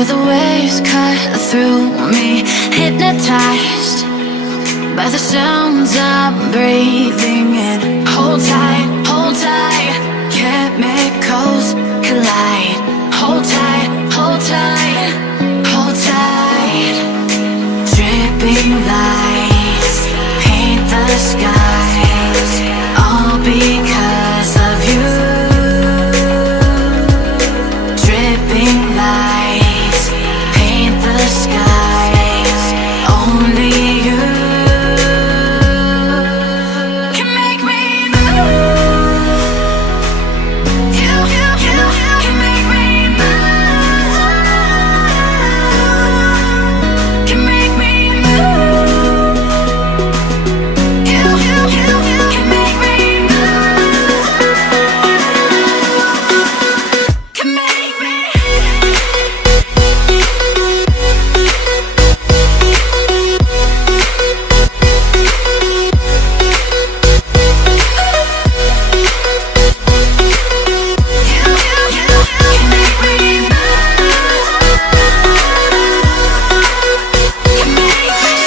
Feel the waves cut through me, hypnotized by the sounds I'm breathing in. Hold tight, hold tight, chemicals collide. Hold tight, hold tight, hold tight. Dripping lights paint the skies, all because of you. Dripping lights paint the skies, only you can make me move. You can make me move. Can make me move. You can make me move. Can make me.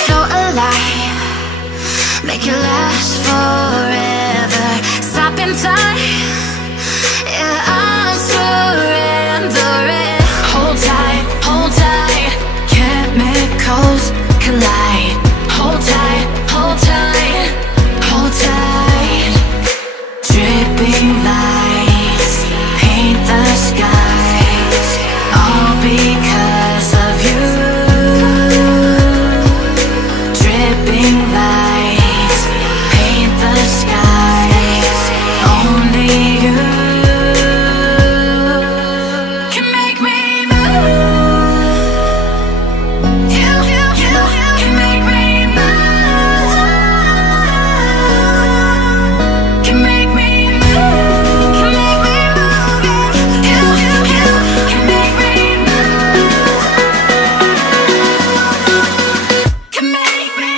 So alive, make it last forever. Stop in time, yeah, I'm surrendering. Hold tight, chemicals collide. Hold tight, hold tight, hold tight. Dripping lights paint the skies, all because of you. Dripping lights paint the skies, only you can make me move. You can make me move. Can make me move. Can make me move. You can make me move. Can make me.